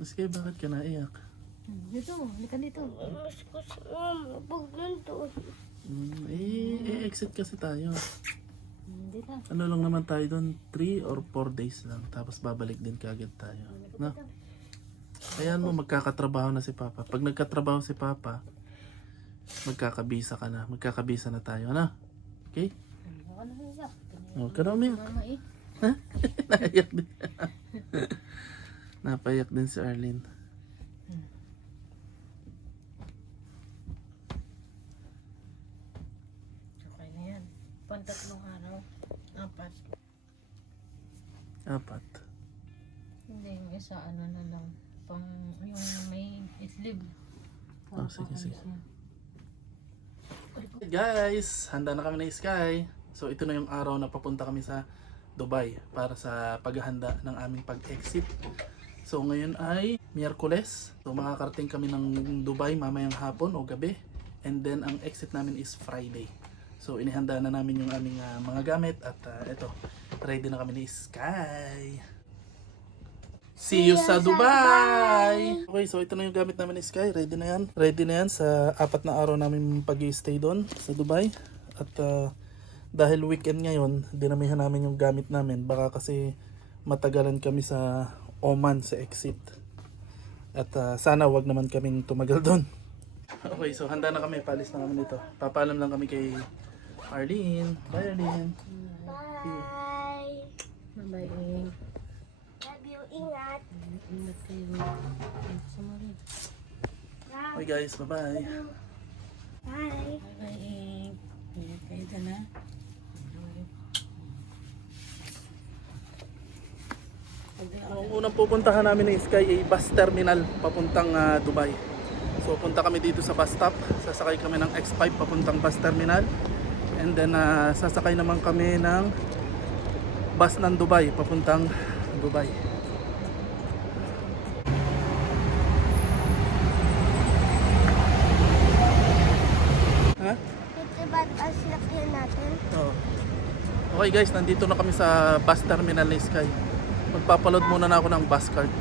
Sky, bakit ka naiyak? Dito, halika dito. Mas gusto mo nandun. Exit kasi tayo. Dito. Ano lang naman tayo doon, 3 or 4 days lang. Tapos babalik din kaagad tayo. No? Ayan mo, magkakatrabaho na si Papa. Pag nagkatrabaho si Papa, magkakabisa ka na. Magkakabisa na tayo, ano? Okay? Ano na siya? Huwag ka na umiyak. Mama eh. Ha? Naiyak din. Napayak din si Arlene. Okay na yan. Pantatlong araw. 4. 4. Hindi, yung isa ano na lang. Pang yung may sleeve. Oh, sige, sige. Guys, handa na kami na Sky. So ito na yung araw na papunta kami sa Dubai para sa paghahanda ng aming pag-exit. So ngayon ay Miyerkules. So makakarating kami ng Dubai mamayang hapon o gabi. And then ang exit namin is Friday. So inihanda na namin yung aming mga gamit at ito, ready na kami ni Sky. See you sa Dubai! Okay, so ito na yung gamit namin ni Sky. Ready na yan. Ready na yan sa 4 na araw namin pag-i-stay doon sa Dubai. At dahil weekend ngayon, dinamihan namin yung gamit namin. Baka kasi matagalan kami sa Oman sa exit. At sana wag naman kaming tumagal doon. Okay, so handa na kami. Palis na kami dito. Papaalam lang kami kay Arlene. Bye, Arlene. Bye. Bye-bye eh. Love you. Ingat. Ingat kayo. Sumari. Okay guys, bye-bye. Bye. Bye-bye eh. Ingat kayo dyan ha. Ang unang pupuntahan namin ni Sky ay bus terminal papuntang Dubai. So punta kami dito sa bus stop, sasakay kami ng X5 papuntang bus terminal. And then sasakay naman kami ng bus ng Dubai papuntang Dubai. Ha? Ito ba ang sinakyan natin? Oo. Okay guys, nandito na kami sa bus terminal ni Sky. Magpapaload muna na ako ng bus card.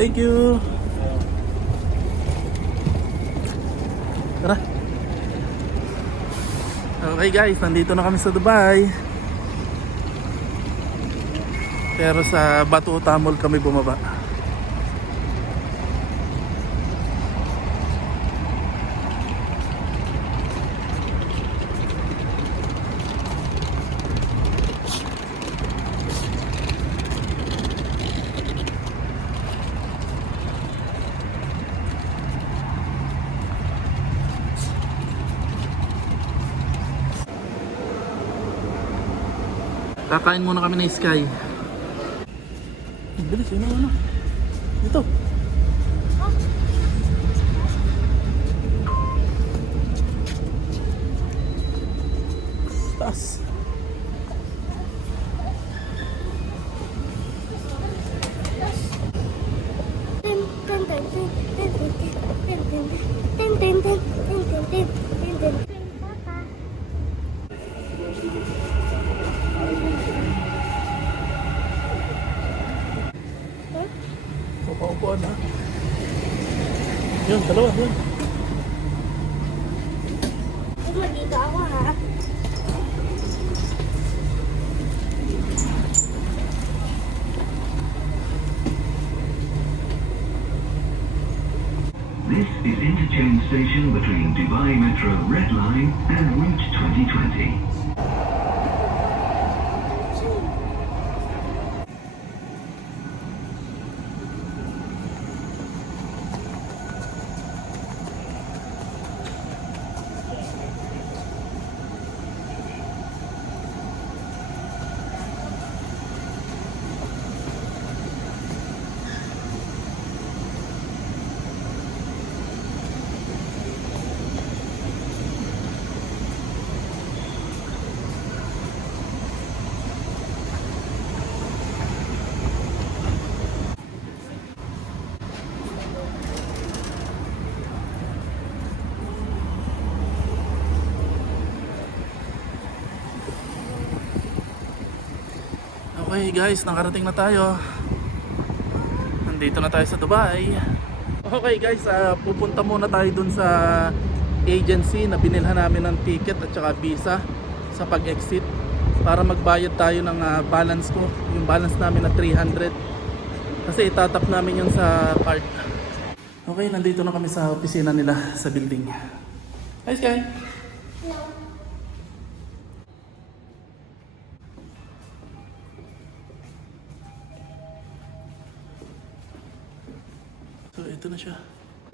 Thank you. Tara. Okay guys, nandito na kami sa Dubai. Pero sa Batu Tamol kami bumaba. Kakain muna kami ng Sky. Bilis, yun ang ano. Dito. Taas. Upo-upuan ha. Yun, dalawa, yun. Dito ako ha. This is interchange station between Dubai Metro Red Line and Route 2020. Okay guys, nakarating na tayo. Nandito na tayo sa Dubai. Okay guys, pupunta muna tayo dun sa agency na binilhan namin ng ticket at saka visa sa pag-exit para magbayad tayo ng balance ko, yung balance namin na 300 kasi itatap namin yun sa card. Okay, nandito na kami sa opisina nila sa building. Hi Sky! So ito na siya.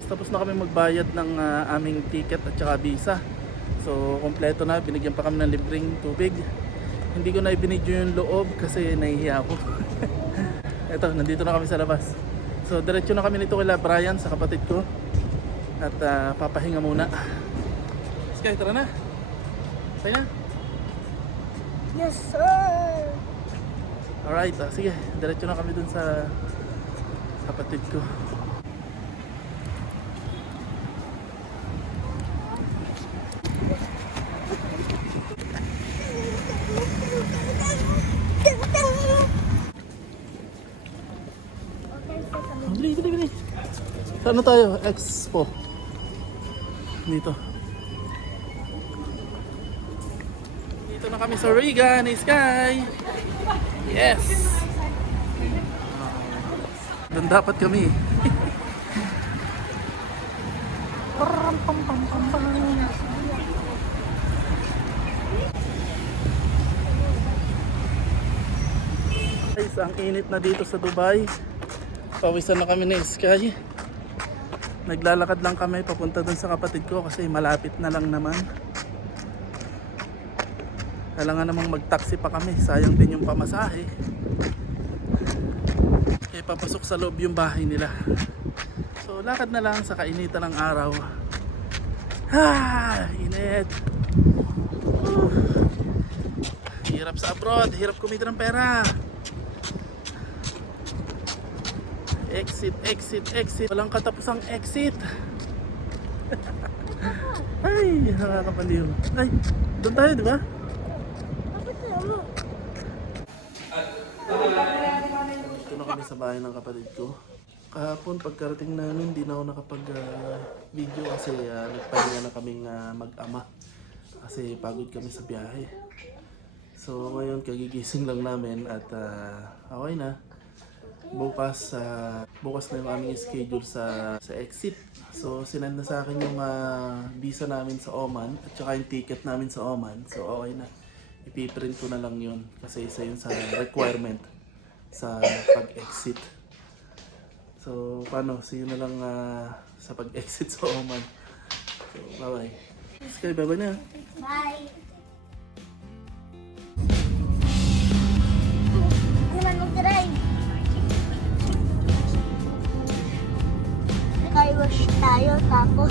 Tapos na kami magbayad ng aming ticket at saka visa. So kompleto na, binigyan pa kami ng libreng tubig. Hindi ko na ibinidyo yung loob kasi nahihiya ako. Eto, nandito na kami sa labas. So diretso na kami nito kila Brian sa kapatid ko. At papahinga muna. Sky, tara na. Pahinga. Yes, sir. Alright, sige, diretso na kami dun sa kapatid ko. Bili. Saan na tayo? Expo. Dito. Dito na kami sa Regan, Sky. Yes! Doon dapat kami. Guys, ang init na dito sa Dubai. Pawisan na kami ni Sky. Naglalakad lang kami papunta dun sa kapatid ko kasi malapit na lang naman. Kailangan namang mag-taxi pa kami. Sayang din yung pamasahe. Kaya papasok sa loob yung bahay nila. So lakad na lang sa kainitan ng araw. Init. Hirap sa abroad. Hirap kumita ng pera. Exit. Walang katapusang exit. Ay, nakakapaliw. Ay, doon tayo, di ba? Dito na kami sa bahay ng kapatid ko. Kahapon, pagkarating namin, di na ako nakapag-video kasi nagpahinga na kaming mag-ama. Kasi pagod kami sa biyahe. So, ngayon, kagigising lang namin at okay na. Bukas na yung aming schedule sa exit. So sinend na sa akin yung visa namin sa Oman at saka yung ticket namin sa Oman. So okay na. Ipiprint ko na lang yun kasi isa yun sa requirement sa pag-exit. So paano? See you na lang sa pag-exit sa Oman. So bye bye. Sky, bye bye na. Bye. Ano naman mag-drive? Car wash tayo tapos